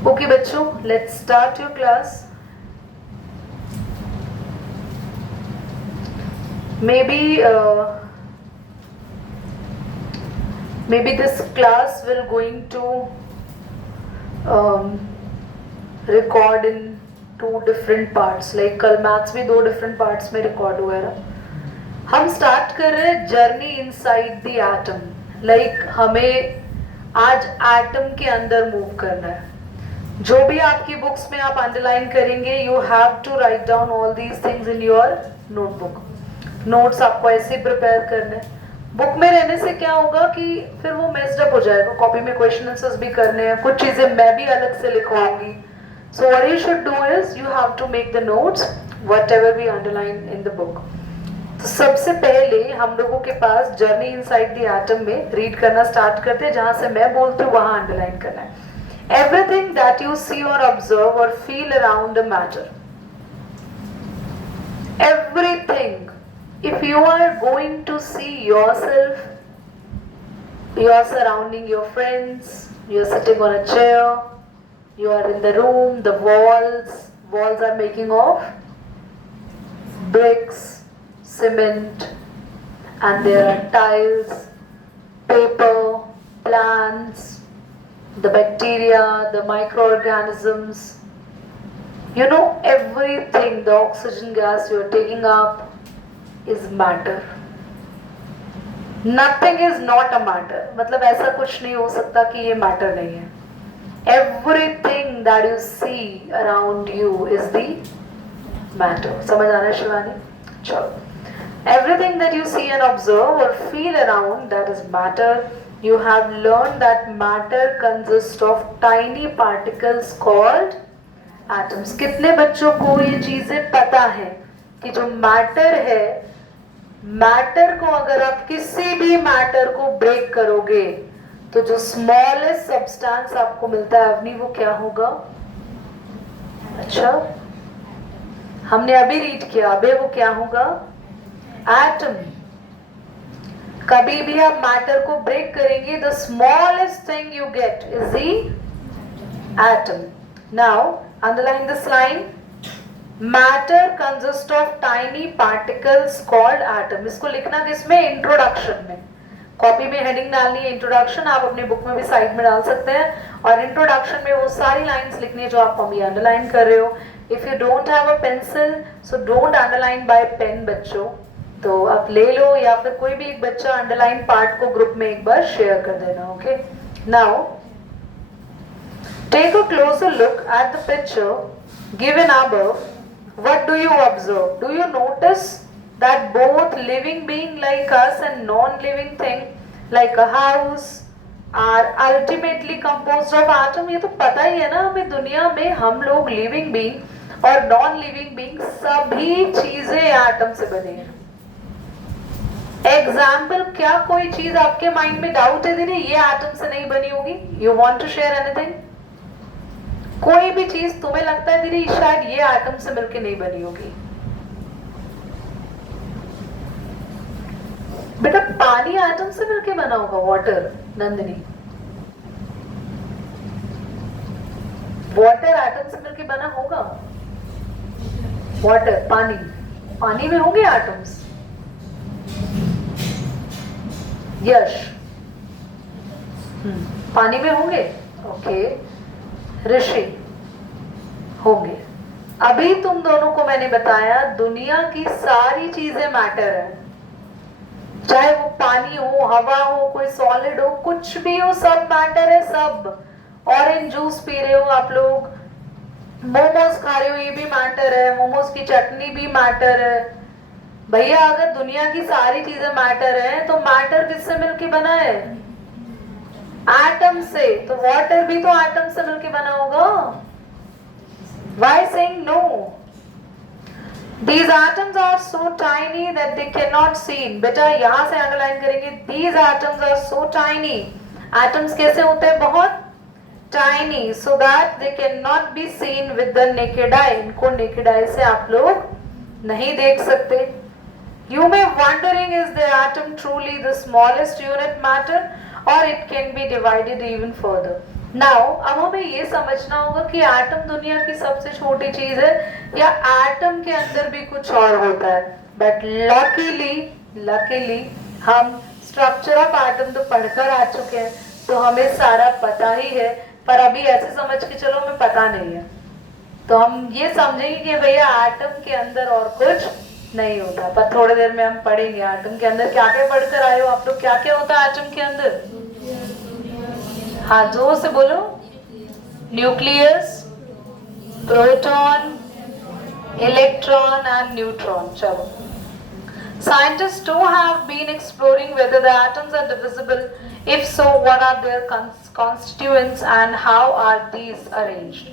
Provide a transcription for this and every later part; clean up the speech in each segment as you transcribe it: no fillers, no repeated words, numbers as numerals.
Okay बच्चों, let's start your class. Maybe maybe this class will going to um, record in two different parts. Like कल maths भी दो different parts में record हुआ है. हम स्टार्ट कर रहे हैं journey inside the atom. Like हमें आज एटम के अंदर मूव करना है. जो भी आपकी बुक्स में आप अंडरलाइन करेंगे, you have to write down all these things in your notebook. Notes आपको ऐसे प्रिपेयर करने हैं. बुक में रहने से क्या होगा कि फिर वो मेस्ड अप हो जाएगा. कॉपी में क्वेश्चन आंसर्स भी करने हैं, कुछ चीजें मैं भी अलग से लिखवाऊंगी. So what you should do is you have to make the notes whatever we underline in the book. तो सबसे पहले हम लोगों के पास जर्नी इनसाइड द एटम में रीड करना स्टार्ट करते हैं. जहां से मैं बोलती हूँ वहां अंडरलाइन करना है. Everything that you see or observe or feel around a matter. Everything. If you are going to see yourself, you are surrounding your friends, you are sitting on a chair, you are in the room, the walls are making of bricks, cement, and there are tiles, paper, plants, the bacteria, the microorganisms, you know, everything, the oxygen gas you are taking up is matter. Nothing is not a matter. मतलब ऐसा कुछ नहीं हो सकता कि ये matter नहीं है. Everything that you see around you is the matter. समझ आ रहा है शिवानी? चलो. Everything that you see and observe or feel around, that is matter. You have learned that matter consists of tiny particles called atoms. कितने बच्चों को ये चीजें पता है कि जो मैटर है, मैटर को अगर आप किसी भी मैटर को ब्रेक करोगे तो जो स्मॉलेस्ट सब्सटेंस आपको मिलता है अवनी, वो क्या होगा? अच्छा, हमने अभी रीड किया, अबे वो क्या होगा? एटम. कभी भी आप मैटर को ब्रेक करेंगे, the smallest thing you get is the atom. Now underline this line. Matter consist of tiny particles called atom. इसको लिखना किसमें? इंट्रोडक्शन में. कॉपी में हेडिंग डालनी है इंट्रोडक्शन. आप अपनी बुक में भी साइड में डाल सकते हैं. और इंट्रोडक्शन में वो सारी लाइंस लिखनी है जो आप अभी अंडरलाइन कर रहे हो. If you don't have a pencil, so don't underline by pen बच्चों. तो आप ले लो, या फिर कोई भी एक बच्चा अंडरलाइन पार्ट को ग्रुप में एक बार शेयर कर देना. Okay, now take a closer look at the picture given above. What do you observe? Do you notice that both living being like us and non living thing like a house are ultimately composed of atom? ये तो पता ही है ना हमें. दुनिया में हम लोग लिविंग बीइंग और नॉन लिविंग बीइंग सभी चीजें एटम से बने हैं. एग्जाम्पल, क्या कोई चीज आपके माइंड में डाउट है दीदी ये एटम से नहीं बनी होगी? You want to share anything? कोई भी चीज तुम्हें लगता है दीदी शायद ये एटम से मिलके नहीं बनी होगी? बेटा पानी एटम से मिलके बना होगा. वाटर, नंदिनी, वाटर एटम से मिलके बना होगा? वाटर, पानी, पानी में होंगे एटम्स? यश, पानी में होंगे. ओके, ऋषि होंगे. अभी तुम दोनों को मैंने बताया दुनिया की सारी चीजें मैटर है. चाहे वो पानी हो, हवा हो, कोई सॉलिड हो, कुछ भी हो, सब मैटर है. सब. ऑरेंज जूस पी रहे हो आप लोग, मोमोज खा रहे हो, ये भी मैटर है. मोमोज की चटनी भी मैटर है. भैया अगर दुनिया की सारी चीजें मैटर है तो मैटर किससे मिलके बना है? एटम से. तो वाटर भी तो एटम से मिलके बना होगा. Why saying no? These atoms are so tiny that they cannot seen. बेटा यहां से अंडरलाइन करेंगे. These atoms are so tiny. Atoms कैसे होते हैं? बहुत tiny, so that they cannot be seen with the naked eye. इनको naked eye से आप लोग नहीं देख सकते. You may wondering, is the atom truly the smallest unit matter, or it can be divided even further? Now अब हमें ये समझना होगा कि एटम दुनिया की सबसे छोटी चीज है या एटम के अंदर भी कुछ और होता है। बट लकीली हम स्ट्रक्चर ऑफ एटम तो पढ़कर आ चुके हैं, तो हमें सारा पता ही है। पर अभी ऐसे समझ के चलो हमें पता नहीं है, तो हम ये समझेंगे कि भैया एटम के अंदर और कुछ नहीं होता। पर थोड़ी देर में हम पढ़ेंगे एटम के अंदर क्या क्या पढ़कर आए हो आप लोग, क्या क्या होता है एटम के अंदर। हाँ जोर से बोलो। Nucleus, proton, electron and neutron. चलो, scientists too have been exploring whether the atoms are divisible. If so, what are their constituents and how are these arranged?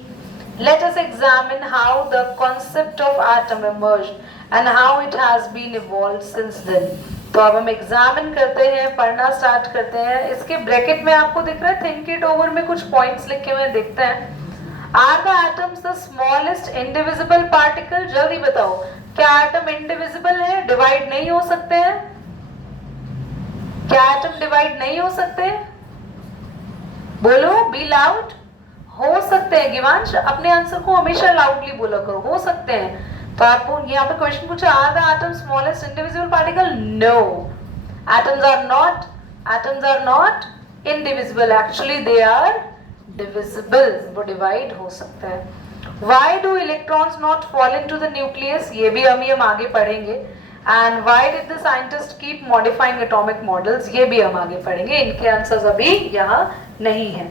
Let us examine how the concept of atom emerged and how it has been evolved since then. तो अब हम examine करते हैं, पढ़ना start करते हैं। इसके bracket में आपको दिख रहा है थिंक इट ओवर में कुछ पॉइंट्स लिखे हुए दिखते हैं। Are the atoms the smallest indivisible particle? जल्दी बताओ, क्या एटम इंडिविजिबल है, डिवाइड नहीं हो सकते हैं? क्या एटम डिवाइड नहीं हो सकते? बोलो, बी लाउड। हो सकते हैं। गिवांश, अपने आंसर को हमेशा लाउडली बोला करो, हो सकते हैं। तो आपको यहाँ पे क्वेश्चन पूछा, are the atom smallest indivisible particle? No, atoms are not indivisible, actually they are divisible, वो डिवाइड हो सकता है। Why do electrons not fall into the nucleus? ये भी हम आगे पढ़ेंगे। And why did the scientists keep modifying atomic models? ये भी हम आगे पढ़ेंगे, इनके आंसर्स अभी यहाँ नहीं है।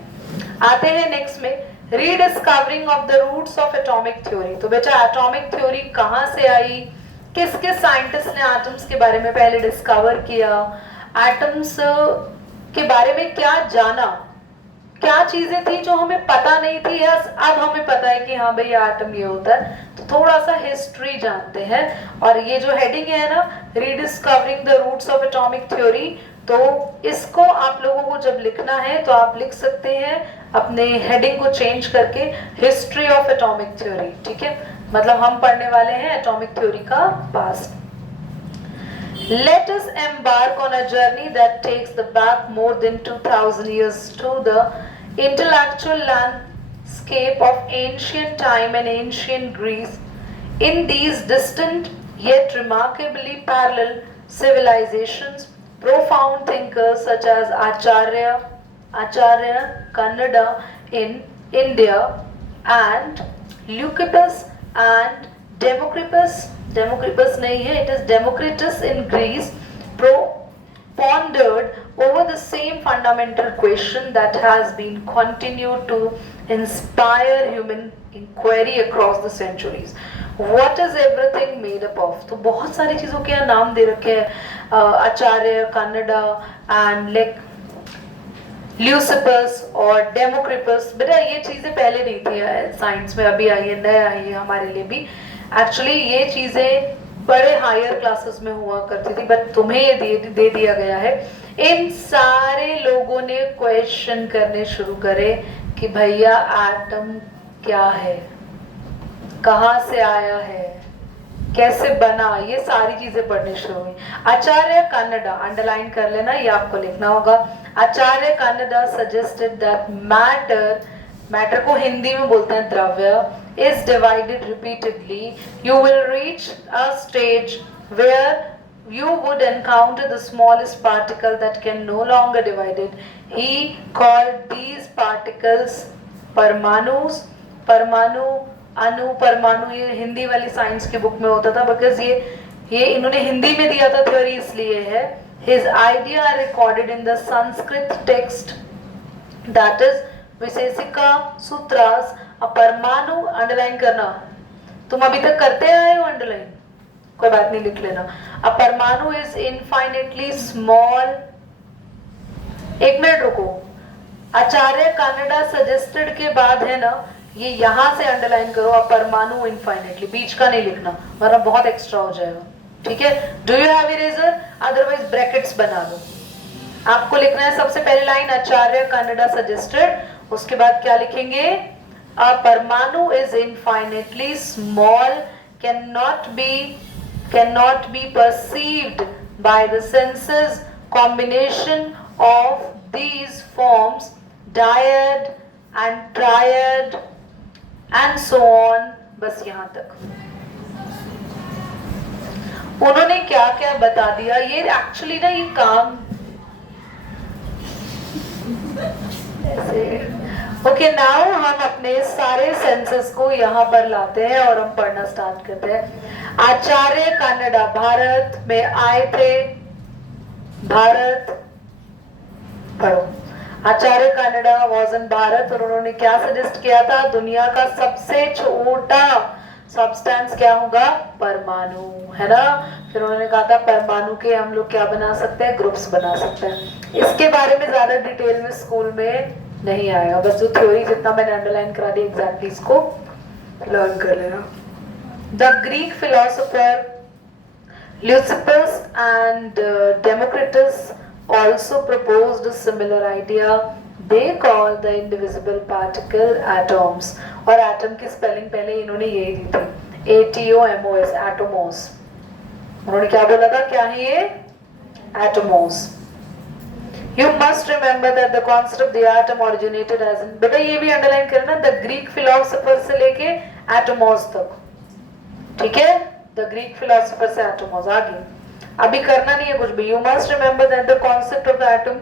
आते हैं नेक्स्ट में, rediscovering of the roots of atomic theory. तो बेटा एटॉमिक थ्योरी कहाँ से आई, किस किस साइंटिस्ट ने एटम्स के बारे में पहले डिस्कवर किया, एटम्स के बारे में क्या जाना, क्या चीजें थी जो हमें पता नहीं थी, या अब हमें पता है कि हाँ भाई एटम ये होता है। तो थोड़ा सा हिस्ट्री जानते हैं। और ये जो हेडिंग है ना, rediscovering the roots of atomic theory, तो इसको आप लोगों को जब लिखना है तो आप लिख सकते हैं अपने हेडिंग को चेंज करके, हिस्ट्री ऑफ एटॉमिक थ्योरी। ठीक है, मतलब हम पढ़ने वाले हैं एटॉमिक थ्योरी का past. Let us embark on a journey that takes the back more than 2000 years to the intellectual landscape of ancient time and ancient Greece. In these distant yet remarkably parallel civilizations, profound thinkers such as Acharya Kannada in India and Leucippus and Democritus नहीं है, it is Democritus in Greece, pondered over the same fundamental question that has been continued to inspire human inquiry across the centuries. What is everything made up of? तो बहुत सारी चीजों के नाम दे रखे हैं, आचार्य कन्नडा एंड ल्यूसिपस और डेमोक्रिपस। बेटा ये चीजें पहले नहीं थी साइंस में, अभी आई है, नया आई है हमारे लिए भी। एक्चुअली ये चीजें बड़े हायर क्लासेस में हुआ करती थी, बट तुम्हें ये दे दिया गया है। इन सारे लोगों ने क्वेश्चन करने शुरू करे कि भैया एटम क्या है, कहाँ से आया है, कैसे बना, ये सारी चीजें पढ़नी शुरू हुई। आचार्य कन्नडा, अंडरलाइन कर लेना, ये आपको लिखना होगा। आचार्य कन्नडा सजेस्टेड दैट मैटर को हिंदी में बोलते हैं द्रव्य, is divided repeatedly. You will reach a stage where you would encounter the smallest particle that can no longer divide it. He called these particles परमाणुस। परमाणु, अणु, परमाणु, ये हिंदी वाली साइंस की बुक में होता था, बिकॉज ये इन्होंने हिंदी में दिया था थ्योरी, इसलिए है। His idea are recorded in the Sanskrit text, that is विशेषिका सूत्रास। परमाणु अंडरलाइन करना, तुम अभी तक करते आए हो अंडरलाइन, कोई बात नहीं, लिख लेना। अ परमाणु इज इनफाइनेटली स्मॉल। एक मिनट रुको, आचार्य कन्नडा सजेस्टेड के बाद है ना, ये यहां से अंडरलाइन करो। अ परमाणु इनफाइनेटली, बीच का नहीं लिखना वरना बहुत एक्स्ट्रा हो जाएगा। ठीक है, do you have eraser? Otherwise brackets बना लो। आपको लिखना है सबसे पहले लाइन आचार्य कन्नडा सजेस्टेड, उसके बाद क्या लिखेंगे? A परमाणु is infinitely small, cannot be perceived by the senses. Combination of these forms dyad, and triad and so on. बस यहाँ तक उन्होंने क्या क्या बता दिया. ये एक्चुअली ना ये काम ओके नाउ हम अपने सारे सेंसेस को यहाँ पर लाते हैं और हम पढ़ना स्टार्ट करते हैं. आचार्य कन्नड़ा भारत में आए थे. भारत पढ़ो. आचार्य कन्नड़ा वॉज इन भारत और उन्होंने क्या सजेस्ट किया था. दुनिया का सबसे छोटा सब्सटेंस क्या होगा. परमाणु है ना. फिर उन्होंने कहा था परमाणु के हम लोग क्या बना सकते हैं. ग्रुप्स बना सकते हैं. इसके बारे में ज्यादा डिटेल में स्कूल में नहीं आएगा. बस जो थ्योरी जितना मैंने अंडरलाइन करा दी एग्जैक्टली इसको लर्न कर लेना. The Greek philosopher Leucippus and Democritus also proposed a similar idea. They called the indivisible particle atoms. और atom की spelling पहले इन्होंने यही दी थी. ATOMOS atomos. उन्होंने क्या बोला था. क्या है ये. atomos. You must remember that the concept of the atom originated as in. बेटा ये भी underline करना. The Greek philosopher से लेके atomos तक. ठीक है. The Greek philosopher से atomos आगे. अभी करना नहीं है कुछ भी. You must remember that the concept of the atom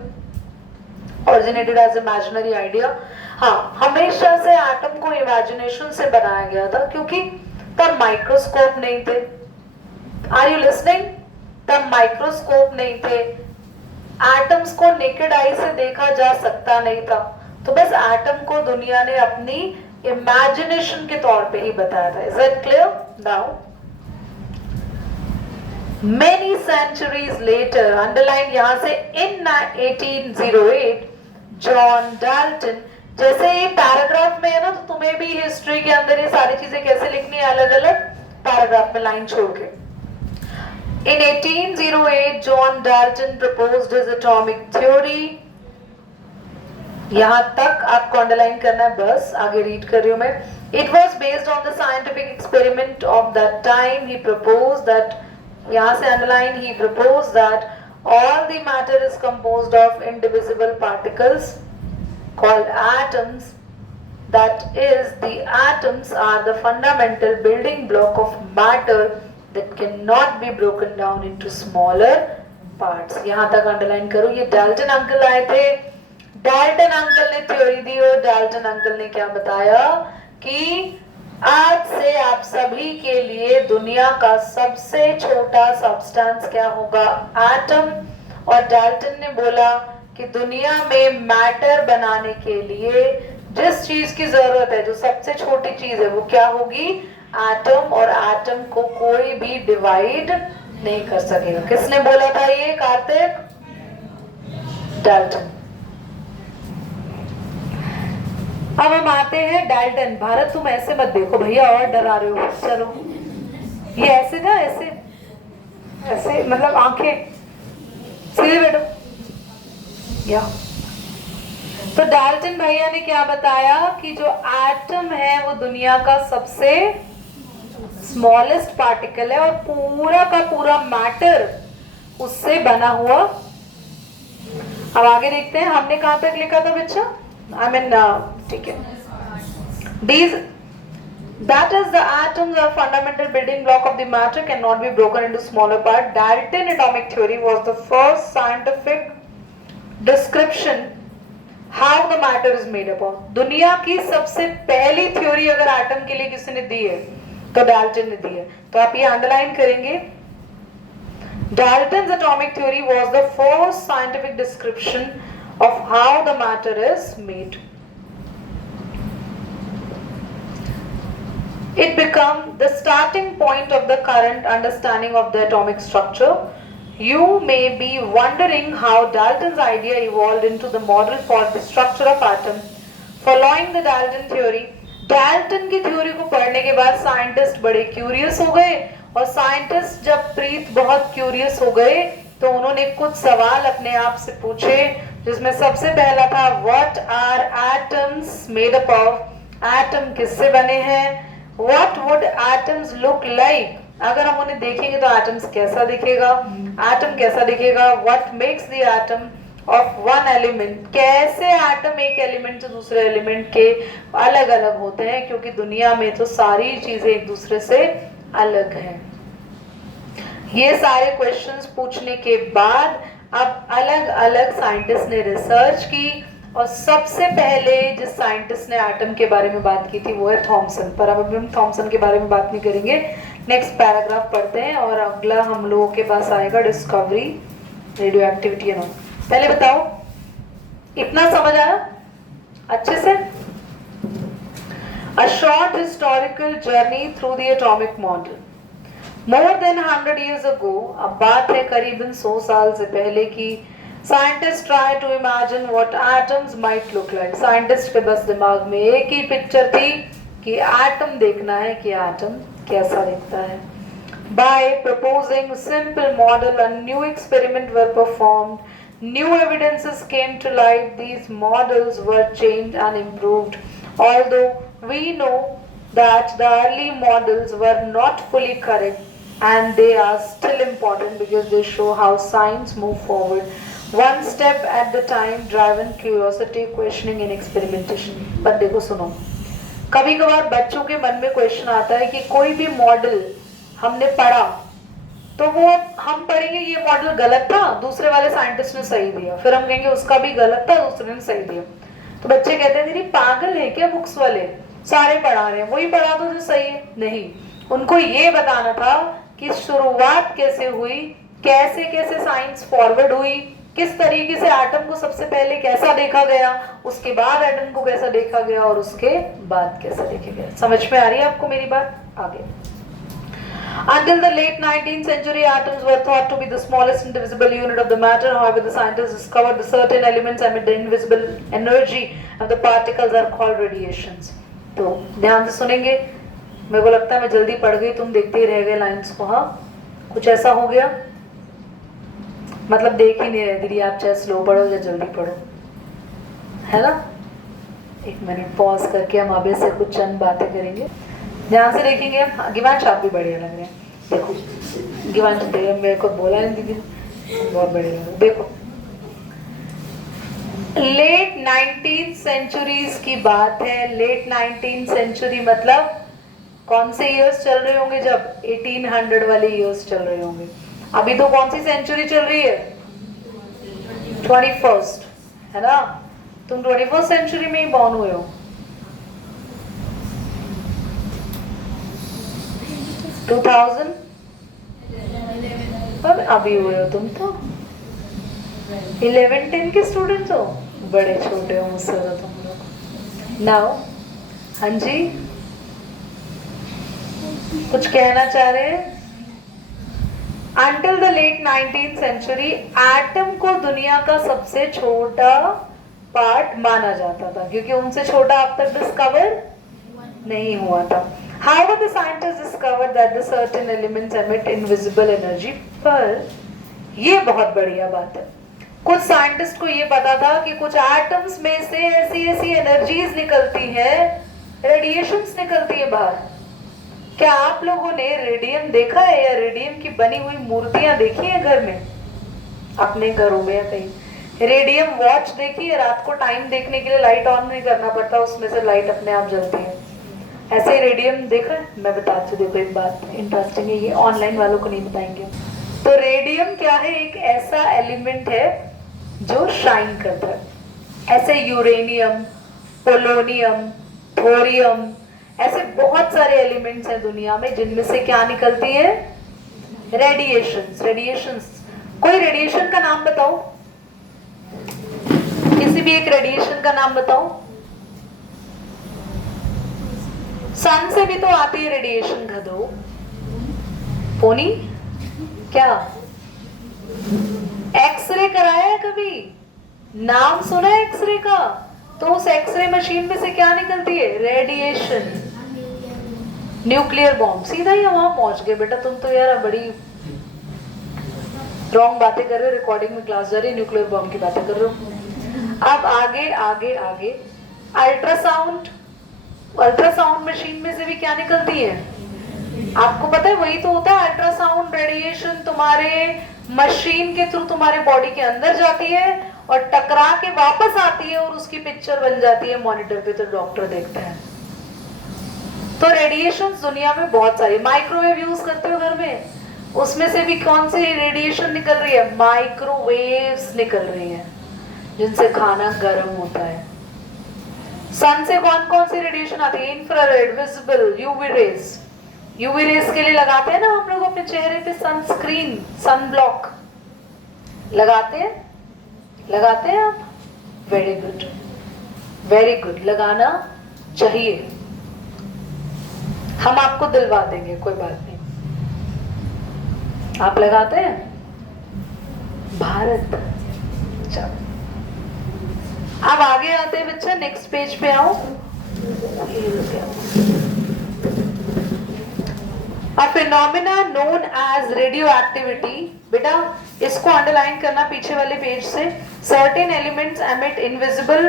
originated as imaginary idea. हाँ हमेशा से एटम को इमेजिनेशन से बनाया गया था क्योंकि तब माइक्रोस्कोप नहीं थे. Are you listening. तब माइक्रोस्कोप नहीं थे. एटम्स को नेकेड आई से देखा जा सकता नहीं था. तो बस एटम को दुनिया ने अपनी इमेजिनेशन के तौर पे ही बताया था. Is it clear now. Many centuries later, underline यहाँ से in 1808, John Dalton. जैसे ये पैराग्राफ में है ना तो तुम्हें भी हिस्ट्री के अंदर ये सारी चीजें कैसे लिखनी है अलग अलग पैराग्राफ में लाइन छोड़ के. In 1808, John Dalton proposed his atomic theory. यहाँ तक आपको अंडरलाइन करना है. बस आगे रीड कर रही हूँ मैं. It was based on the scientific experiment of that time. He proposed that यहाँ से underline. He proposed that all the matter is composed of indivisible particles called atoms. That is, the atoms are the fundamental building block of matter that cannot be broken down into smaller parts. यहाँ तक underline करो. ये Dalton uncle आए थे. Dalton uncle ने theory दी और Dalton uncle ने क्या बताया कि आज से आप सभी के लिए दुनिया का सबसे छोटा सब्सटेंस क्या होगा. एटम. और डाल्टन ने बोला कि दुनिया में मैटर बनाने के लिए जिस चीज की जरूरत है जो सबसे छोटी चीज है वो क्या होगी. एटम. और एटम को कोई भी डिवाइड नहीं कर सकेगा. किसने बोला था ये. कार्तिक. डाल्टन. अब हम आते हैं डाल्टन. भारत तुम ऐसे मत देखो भैया और डरा रहे हो. चलो ये ऐसे ना ऐसे ऐसे मतलब आंखें सीधे बैठो. या तो डाल्टन भैया ने क्या बताया कि जो एटम है वो दुनिया का सबसे स्मॉलेस्ट पार्टिकल है और पूरा का पूरा मैटर उससे बना हुआ. अब आगे देखते हैं हमने कहां तक लिखा था बच्चा. I mean, ठीक है. These, that is, the atoms are fundamental building block of the matter, cannot be broken into smaller parts. Dalton atomic theory was the first scientific description how the matter is made up of. दुनिया की सबसे पहली theory अगर atom के लिए किसी ने दी है तो डाल्टन ने दी है. तो आप ये अंडरलाइन करेंगे. Dalton's atomic theory was the first scientific description of how the matter is made. It became the starting point of the current understanding of the atomic structure. You may be wondering how Dalton's idea evolved into the model for the structure of atom. Following the Dalton theory, Dalton की theory को पढ़ने के बाद scientist बड़े curious हो गए और scientist जब प्रीत बहुत क्यूरियस हो गए तो उन्होंने कुछ सवाल अपने आप से पूछे जिसमें सबसे पहला था what are atoms made up of. एटम किससे बने हैं. What would atoms look like. अगर हम उन्हें देखेंगे तो एटम्स कैसा दिखेगा. एटम कैसा दिखेगा. What makes the atom. Of one element, कैसे एटम एक एलिमेंट से दूसरे एलिमेंट के अलग अलग होते हैं, क्योंकि दुनिया में तो सारी चीजें एक दूसरे से अलग हैं। ये सारे क्वेश्चंस पूछने के बाद अब अलग अलग साइंटिस्ट ने रिसर्च की, और सबसे पहले जिस साइंटिस्ट ने एटम के बारे में बात की थी वो है थॉमसन। पर अब हम थॉमसन के बारे में बात नहीं करेंगे, नेक्स्ट पैराग्राफ पढ़ते हैं और अगला हम लोगों के पास आएगा discovery, radio activity and all. पहले बताओ इतना समझ आया अच्छे से? A short historical journey through the atomic model. More than 100 years ago, अब बात है करीबन 100 साल से पहले की, scientist try to imagine what atoms might look like. Scientist के बस दिमाग में एक ही पिक्चर थी कि एटम देखना है कि एटम कैसा दिखता है। By proposing simple model, a new experiment were performed. New evidences came to light. These models were changed and improved. Although we know that the early models were not fully correct, and they are still important because they show how science move forward one step at the time, driven curiosity, questioning and experimentation. पर देखो सुनो, कभी कभार बच्चों के मन में question आता है कि कोई भी मॉडल हमने पढ़ा तो वो हम पढ़ेंगे ये मॉडल गलत था, दूसरे वाले साइंटिस्ट ने सही दिया, फिर हम कहेंगे उसका भी गलत था, दूसरे ने सही दिया। तो बच्चे कहते हैं दीदी पागल है क्या बुक्स वाले, सारे पढ़ा रहे हैं, वही पढ़ा दो जो सही है। नहीं, उनको ये बताना था कि शुरुआत कैसे हुई, कैसे कैसे साइंस फॉरवर्ड हुई, किस तरीके से एटम को सबसे पहले कैसा देखा गया, उसके बाद एटम को कैसा देखा गया और उसके बाद कैसा देखा गया। समझ में आ रही है आपको मेरी बात? आगे Until the late 19th century, atoms were thought to be the smallest indivisible unit of the matter. However, the scientists discovered that certain elements emit the invisible energy of the particles are called radiations. तो ध्यान से सुनेंगे, मेरे को लगता है मैं जल्दी पढ़ गई, तुम देखते ही रह गए लाइन्स को। हाँ, कुछ ऐसा हो गया मतलब देख ही नहीं रहे दीदी, आप चाहे स्लो पढ़ो या जल्दी पढ़ो, है ना? एक मिनट पॉज करके हम अभी से कुछ चंद बातें करेंगे, ध्यान से देखेंगे हम। गिवांश आप भी बढ़िया लग रहे हैं, देखो गिवांश मेरे को बोला नहीं दीदी, बहुत बढ़िया लग रहे। देखो लेट 19th सेंचुरीज की बात है। लेट 19th सेंचुरी मतलब कौन से ईयर्स चल रहे होंगे? जब 1800 वाले ईयर्स चल रहे होंगे। अभी तो कौन सी सेंचुरी चल रही है? 21st, है ना? तुम 21st सेंचुरी में ही बॉर्न हुए हो। 2000 अभी हुए हो तुम तो 11-10 के स्टूडेंट हो, बड़े छोटे हो मुझसे तो तुम लोग। नाउ हाँ जी, कुछ कहना चाह रहे हैं? Until the late 19th century, atom को दुनिया का सबसे छोटा पार्ट माना जाता था, क्योंकि उनसे छोटा अब तक डिस्कवर नहीं हुआ था। However, the scientists discovered that the certain elements emit invisible energy. पर ये बहुत बढ़िया बात है, कुछ साइंटिस्ट को ये पता था कि कुछ एटम्स में से ऐसी ऐसी एनर्जीज निकलती है, रेडिएशंस निकलती है बाहर। क्या आप लोगों ने रेडियम देखा है या रेडियम की बनी हुई मूर्तियां देखी है घर में, अपने घरों में या कहीं? रेडियम वॉच देखी है? रात को टाइम देखने के लिए लाइट ऑन नहीं करना पड़ता, उसमें से लाइट अपने आप जलती है। ऐसे ही रेडियम देखा है? मैं बताती हूँ, देखो एक बात इंटरेस्टिंग है, ये ऑनलाइन वालों को नहीं बताएंगे। तो रेडियम क्या है? एक ऐसा एलिमेंट है जो शाइन करता है। ऐसे यूरेनियम, पोलोनियम, थोरियम, ऐसे बहुत सारे एलिमेंट्स हैं दुनिया में जिनमें से क्या निकलती है? रेडिएशंस। रेडिएशंस, कोई रेडिएशन का नाम बताओ, किसी भी एक रेडिएशन का नाम बताओ। सन से भी तो आती है रेडिएशन, गधो पोनी। क्या एक्सरे कराया है कभी? नाम सुना है एक्सरे का? तो उस एक्सरे मशीन में से क्या निकलती है? रेडिएशन। न्यूक्लियर बॉम्ब, सीधा ही वहां पहुंच गए बेटा तुम तो यार, बड़ी रॉन्ग बातें कर रहे हो, रिकॉर्डिंग में क्लास जा रही है, न्यूक्लियर बॉम्ब की बातें कर रहे हो। अब आगे आगे आगे, अल्ट्रासाउंड। अल्ट्रासाउंड मशीन में से भी क्या निकलती है? आपको पता है वही तो होता है अल्ट्रासाउंड रेडिएशन, तुम्हारे मशीन के थ्रू तुम्हारे बॉडी के अंदर जाती है और टकरा के वापस आती है और उसकी पिक्चर बन जाती है मॉनिटर पे, तो डॉक्टर देखता है। तो रेडिएशन दुनिया में बहुत सारी, माइक्रोवेव यूज करते हो घर में, उसमें से भी कौन सी रेडिएशन निकल रही है? माइक्रोवेव्स निकल रही है, जिनसे खाना गर्म होता है। सन से कौन कौन सी रेडिएशन आती है? Infrared, visible, UV rays. UV rays के लिए लगाते हैं ना हम लोग अपने चेहरे पे सनस्क्रीन, सन ब्लॉक लगाते हैं, लगाते हैं आप? वेरी गुड, वेरी गुड, लगाना चाहिए, हम आपको दिलवा देंगे, कोई बात नहीं। आप लगाते हैं? भारत। चलो अब आगे आते हैं बच्चा, नेक्स्ट पेज पे आओ। A phenomena known as radioactivity, बेटा इसको अंडरलाइन करना पीछे वाले पेज से। Certain elements emit invisible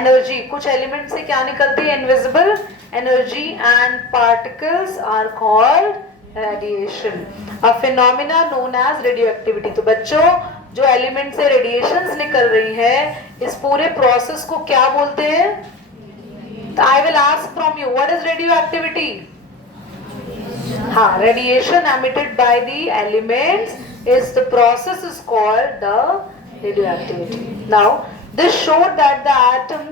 energy, कुछ एलिमेंट से क्या निकलती है? Invisible energy, and particles are called radiation. A phenomena known as radioactivity, तो बच्चों जो एलिमेंट से रेडिएशंस निकल रही है, इस पूरे प्रोसेस को क्या बोलते हैं? तो I will ask from you, what is radio activity? हाँ, radiation emitted by the elements is the process is called the radio activity. Now this showed that the atom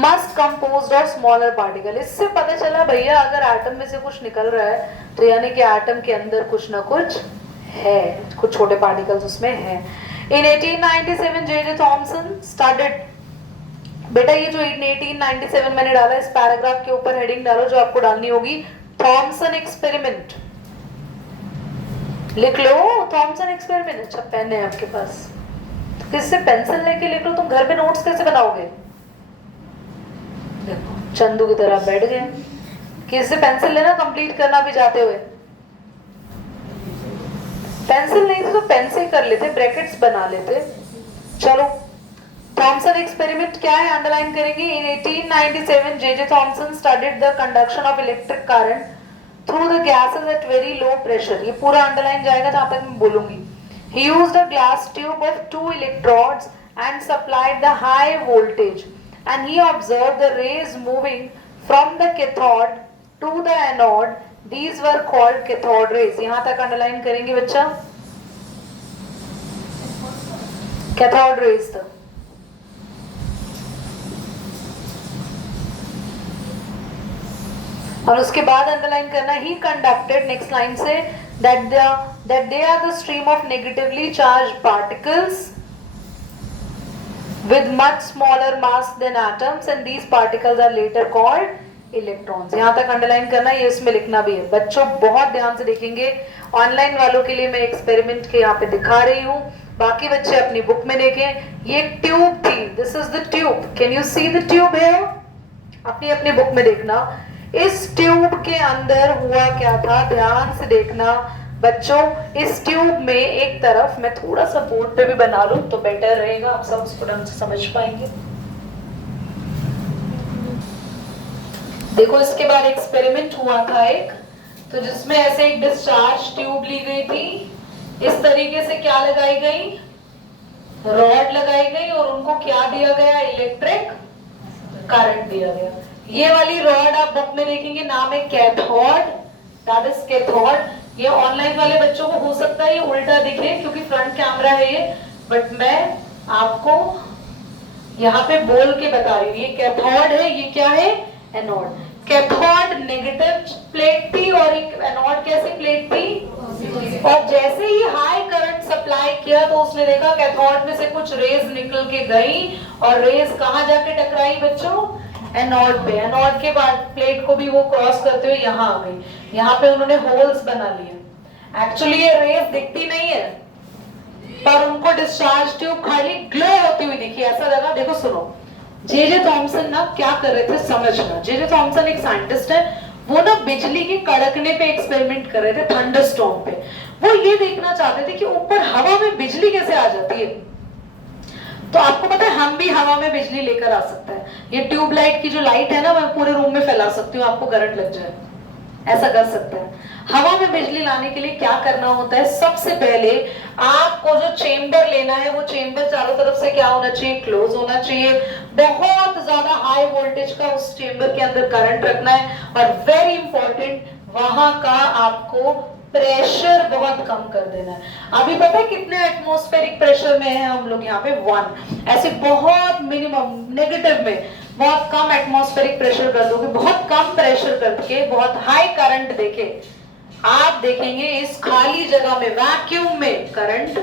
must composed of smaller particle. इससे पता चला भैया अगर atom में से कुछ निकल रहा है तो यानी कि एटम के अंदर कुछ ना कुछ है, कुछ छोटे पार्टिकल्स उसमें है। इन 1897 जे थॉमसन स्टार्टेड, बेटा ये जो 1897 मैंने डाला, इस पैराग्राफ के ऊपर हेडिंग डालो जो आपको डालनी होगी, थॉमसन एक्सपेरिमेंट। लिख लो थॉमसन एक्सपेरिमेंट। अच्छा पेन है आपके पास, तो किससे पेंसिल लेके लिख लो, तुम घर पे नोट्स कैसे बनाओगे? देखो चंदू की तरह बैठ गए, किससे पेंसिल लेना कंप्लीट करना भी जाते हुए। पेंसिल नहीं थी तो पेन से कर लेते, ब्रैकेट्स बना लेते। चलो थॉमसन एक्सपेरिमेंट क्या है, अंडरलाइन करेंगे। In 1897 J Thomson studied the conduction of electric current through the gases at very low pressure. ये पूरा अंडरलाइन जाएगा जहां तक मैं बोलूंगी। He used a glass tube of 2 electrodes and supplied the high voltage and he observed the rays moving from the cathode to the anode. These were called cathode rays। यहां तक underline करेंगे बच्चा, cathode rays तक। और उसके बाद underline करना, ही conducted, next line से, that they are the stream of negatively charged particles with much smaller mass than atoms and these particles are later called electrons. यहाँ तक अंडरलाइन करना, ये इसमें लिखना भी है। बच्चों बहुत ध्यान से देखेंगे, ऑनलाइन वालों के लिए मैं एक्सपेरिमेंट के यहाँ पे दिखा रही हूँ, बाकी बच्चे अपनी बुक में देखें। ये ट्यूब थी, this is the tube, can you see the tube है? अपनी अपनी बुक में देखना। इस ट्यूब के अंदर हुआ क्या था, ध्यान से देखना बच्चों। इस ट्यूब में एक तरफ, मैं थोड़ा सा बोर्ड पे भी बना लूं तो बेटर रहेगा, आप सब उसको ढंग से समझ पाएंगे। देखो इसके बाद एक्सपेरिमेंट हुआ था एक, तो जिसमें ऐसे एक डिस्चार्ज ट्यूब ली गई थी, इस तरीके से क्या लगाई गई, रॉड लगाई गई और उनको क्या दिया गया, इलेक्ट्रिक करंट दिया गया। ये वाली रॉड आप बुक में देखेंगे, नाम है कैथोड, दैट इज कैथोड। ये ऑनलाइन वाले बच्चों को हो सकता है ये उल्टा दिखे क्योंकि फ्रंट कैमरा है ये, बट मैं आपको यहाँ पे बोल के बता रही हूँ, ये कैथोड है, ये क्या है, एनोड। कैथोड नेगेटिव प्लेट थी और एक एनोड कैसी प्लेट थी, और जैसे ही हाई करंट सप्लाई किया तो उसने देखा कैथोड में से कुछ रेज निकल के गई और रेज कहाँ जाके टकराई बच्चों, एनोड पे। एनोड के बाद प्लेट को भी वो क्रॉस करते हुए यहाँ आ गई, यहाँ पे उन्होंने होल्स बना लिए। एक्चुअली ये रेज दिखती नहीं है पर उनको डिस्चार्ज ट्यूब खाली ग्लो होती हुई दिखी, ऐसा लगा। देखो सुनो, जे थॉमसन ना क्या कर रहे थे समझना। जे थॉमसन एक साइंटिस्ट है, वो ना बिजली के कड़कने पे एक्सपेरिमेंट कर रहे थे, थंडरस्टॉर्म पे। वो ये देखना चाहते थे कि ऊपर हवा में बिजली कैसे आ जाती है। तो आपको पता है हम भी हवा में बिजली लेकर आ सकते हैं। ये ट्यूबलाइट की जो लाइट है ना, मैं पूरे रूम में फैला सकती हूँ, आपको करंट लग जाए, ऐसा कर सकते हैं। हवा में बिजली लाने के लिए क्या करना होता है, सबसे पहले आपको जो चेंबर लेना है वो चेंबर चारों तरफ से क्या होना चाहिए, क्लोज होना चाहिए। बहुत ज्यादा हाई वोल्टेज का उस चेंबर के अंदर करंट रखना है, और वेरी इंपॉर्टेंट वहां का आपको प्रेशर बहुत कम कर देना है। अभी पता है कितने एटमॉस्फेरिक प्रेशर में है हम लोग यहाँ पे, 1। ऐसे बहुत मिनिमम नेगेटिव में बहुत कम एटमॉस्फेरिक प्रेशर कर दोगे, बहुत कम प्रेशर करके बहुत हाई करंट देके आप देखेंगे इस खाली जगह में, वैक्यूम में करंट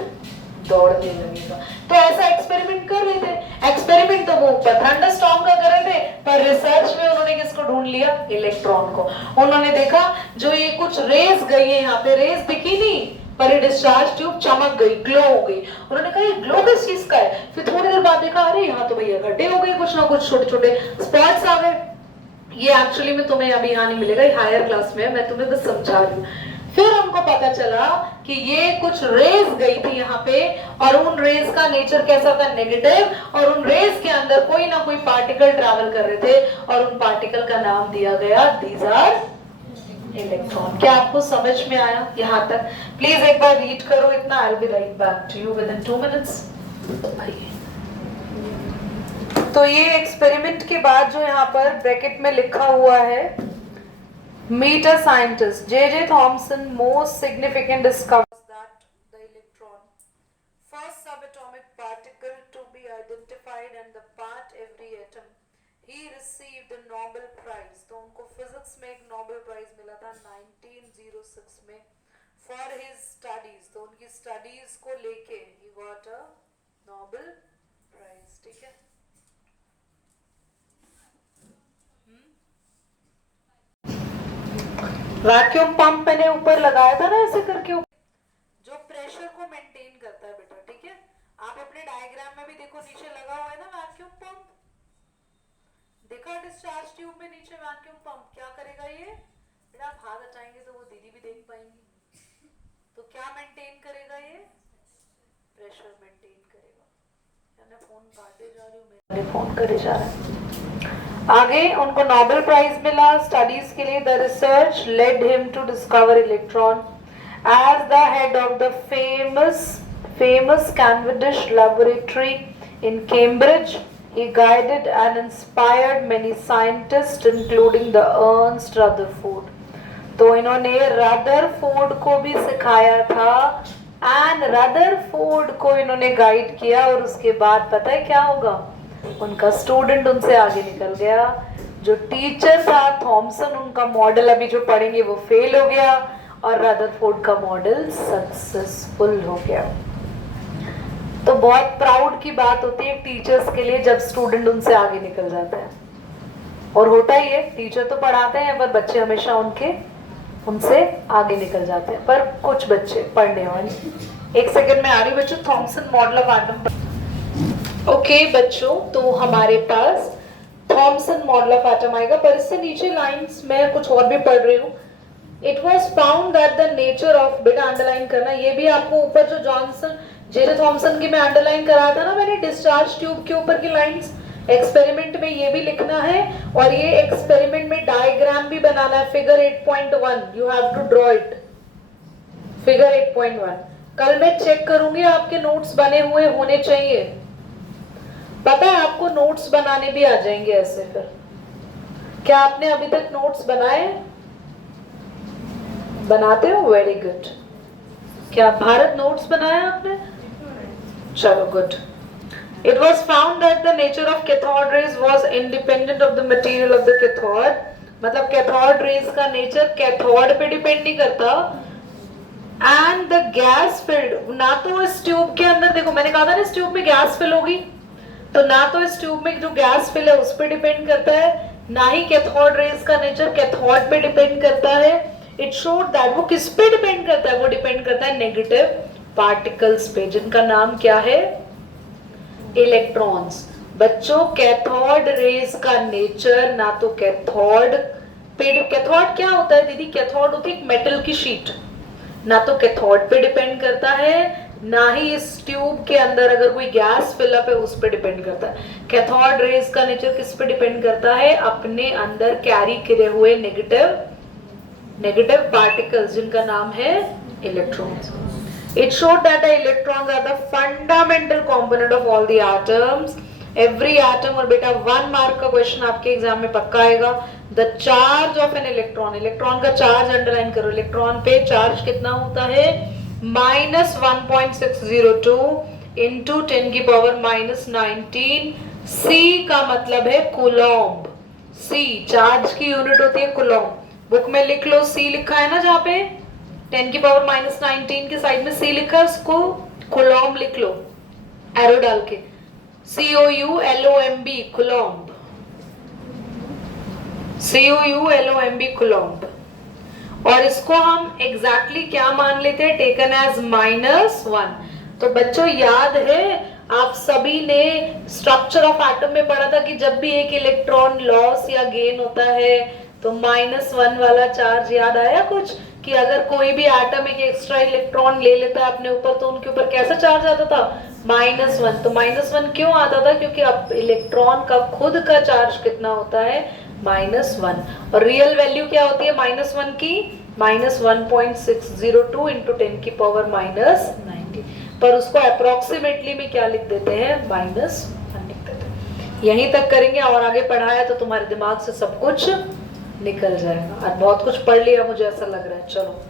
दौड़ने लगेगा। तो ऐसा एक्सपेरिमेंट कर रहे थे। एक्सपेरिमेंट तो वो थंडरस्टॉर्म का कर रहे थे, पर रिसर्च में उन्होंने किसको ढूंढ लिया, इलेक्ट्रॉन को। उन्होंने देखा जो ये कुछ रेज गई है यहाँ पे, रेज दिखी नहीं पर ये डिस्चार्ज ट्यूब चमक गई, ग्लो हो गई। उन्होंने कहा ये ग्लो किस चीज का है। फिर थोड़ी देर बाद देखा अरे यहाँ तो भैया गड्ढे हो गए, कुछ ना कुछ छोटे छोटे स्पॉट्स आ गए। ये एक्चुअली में तुम्हें अभी यहाँ नहीं मिलेगा, ये हायर क्लास में है, मैं तुम्हें बस समझा रही हूँ। फिर हमको पता चला कि ये कुछ रेज गई थी यहाँ पे, और उन रेज का नेचर कैसा था, नेगेटिव, और उन रेज के अंदर कोई ना कोई पार्टिकल ट्रैवल कर रहे थे, और उन पार्टिकल का नाम दिया गया, दीज आर इलेक्ट्रॉन। क्या आपको समझ में आया यहाँ तक? प्लीज एक बार रीड करो इतना, I will be right back to you within 2 minutes. तो ये एक्सपेरिमेंट के बाद जो यहाँ पर ब्रैकेट में लिखा हुआ है, Meter scientist J.J. Thomson most significant discovers that the electron, first subatomic particle to be identified and the part every atom, he received a Nobel Prize। तो उनको फिजिक्स में एक नोबेल प्राइज मिला था 1906 में for his studies। तो उनकी studies को लेके he got a Nobel Prize। ठीक है, वैक्यूम पंप मैंने ऊपर लगाया था ना ऐसे करके, जो प्रेशर को मेंटेन करता है बेटा। ठीक है, आप अपने डायग्राम में भी देखो नीचे लगा हुआ है ना वैक्यूम पंप, देखा डिस्चार्ज ट्यूब में नीचे वैक्यूम पंप क्या करेगा ये बेटा, आप हाथ हटाएंगे तो वो दीदी भी देख पाएंगी। तो क्या मेंटेन करेगा ये, प्रेशर मेंटेन करेगा। मैं फोन काटे जा रही हूँ, मेरे फोन करे जा रहा है। आगे उनको नोबेल प्राइज मिला स्टडीज के लिए। The research led him to discover electron as the head of the famous Cavendish laboratory in Cambridge. He guided and inspired many scientists including the Ernst Rutherford। तो इन्होंने रदरफोर्ड को भी सिखाया था, and Rutherford को इन्होंने गाइड किया, और उसके बाद पता है क्या होगा, उनका स्टूडेंट उनसे आगे निकल गया। जो टीचर था थॉमसन, उनका मॉडल अभी जो पढ़ेंगे वो फेल हो गया, और रदरफोर्ड का मॉडल सक्सेसफुल हो गया। तो बहुत प्राउड की बात होती है टीचर्स के लिए जब स्टूडेंट उनसे आगे निकल जाता है, और होता ही है, टीचर तो पढ़ाते हैं पर बच्चे हमेशा उनसे आगे निकल जाते हैं, पर कुछ बच्चे पढ़ने वाले। एक सेकंड में आ रही बच्चों, Thompson model of atom. Okay बच्चों, तो हमारे पास थॉमसन मॉडल ऑफ एटम आएगा, पर इससे नीचे लाइंस में कुछ और भी पढ़ रही हूँ। It was found that the nature of, बेटा अंडरलाइन करना, ये भी आपको ऊपर जो जॉनसन जे थॉमसन की मैं अंडरलाइन कराया था ना मैंने, डिस्चार्ज ट्यूब के ऊपर की लाइंस, एक्सपेरिमेंट में ये भी लिखना है, और ये एक्सपेरिमेंट में डायग्राम भी बनाना है। Figure 8.1 you have to draw it, figure 8.1। कल मैं चेक करूंगी आपके नोट्स बने हुए होने चाहिए। पता है आपको नोट्स बनाने भी आ जाएंगे ऐसे। फिर क्या आपने अभी तक नोट्स बनाए, बनाते हो? Very good. क्या भारत नोट्स बनाया आपने? चलो good. It was found that the nature of cathode rays was independent of the material of the cathode। मतलब कैथोड रेज का नेचर कैथोड पे डिपेंड नहीं करता, एंड द गैस फिल्ड, ना तो इस ट्यूब के अंदर, देखो मैंने कहा था ना इस ट्यूब में गैस फिल होगी, तो ना तो इस ट्यूब में जो गैस फिल है उस पर डिपेंड करता है, ना ही कैथोड रेज का नेचर कैथोड पे डिपेंड करता है। इट शोड दैट, वो किस पे डिपेंड करता है, वो डिपेंड करता है नेगेटिव पार्टिकल्स पे, जिनका नाम क्या है, इलेक्ट्रॉन्स। बच्चों कैथोड रेज का नेचर ना तो कैथोड पे, कैथोड क्या होता है दीदी, कैथोड होती है एक मेटल की शीट, ना तो कैथोड पे डिपेंड करता है, ना ही इस ट्यूब के अंदर अगर कोई गैस फिलअप है उस पे डिपेंड करता है। कैथोड रेज का नेचर किस पे डिपेंड करता है, अपने अंदर कैरी करे हुए नेगेटिव नेगेटिव पार्टिकल्स जिनका नाम है electrons. It showed that the electrons are the fundamental component of all the atoms. Every atom, और बेटा 1 मार्क का क्वेश्चन आपके एग्जाम में पक्का आएगा. The charge of an electron, electron का चार्ज अंडरलाइन करो. इलेक्ट्रॉन पे चार्ज कितना होता है? -1.602 इंटू 10 की पावर -19. C का मतलब है कूलॉम्ब. C चार्ज की यूनिट होती है कूलॉम्ब. बुक में लिख लो, C लिखा है ना जहाँ पे 10 की पावर -19 के साइड में C लिखा है, उसको कूलॉम्ब लिख लो एरो डाल के. COULOMB coulomb. COULOMB coulomb. और इसको हम एग्जैक्टली क्या मान लेते हैं? Taken as -1. तो बच्चों याद है आप सभी ने स्ट्रक्चर ऑफ एटम में पढ़ा था कि जब भी एक इलेक्ट्रॉन लॉस या गेन होता है तो -1 वाला चार्ज याद आया कुछ? कि अगर कोई भी एटम एक एक्स्ट्रा इलेक्ट्रॉन ले लेता है अपने ऊपर तो उनके ऊपर कैसा चार्ज आता था? -1. तो -1 क्यों आता था? क्योंकि अब इलेक्ट्रॉन का खुद का चार्ज कितना होता है? -1. और रियल वैल्यू क्या होती है -1 की? -1.602 इंटू 10 की पावर -19. पर उसको अप्रोक्सीमेटली में क्या लिख देते हैं? -1 लिख देते हैं. यहीं तक करेंगे और आगे पढ़ाया तो तुम्हारे दिमाग से सब कुछ निकल जाएगा. और बहुत कुछ पढ़ लिया मुझे ऐसा लग रहा है. चलो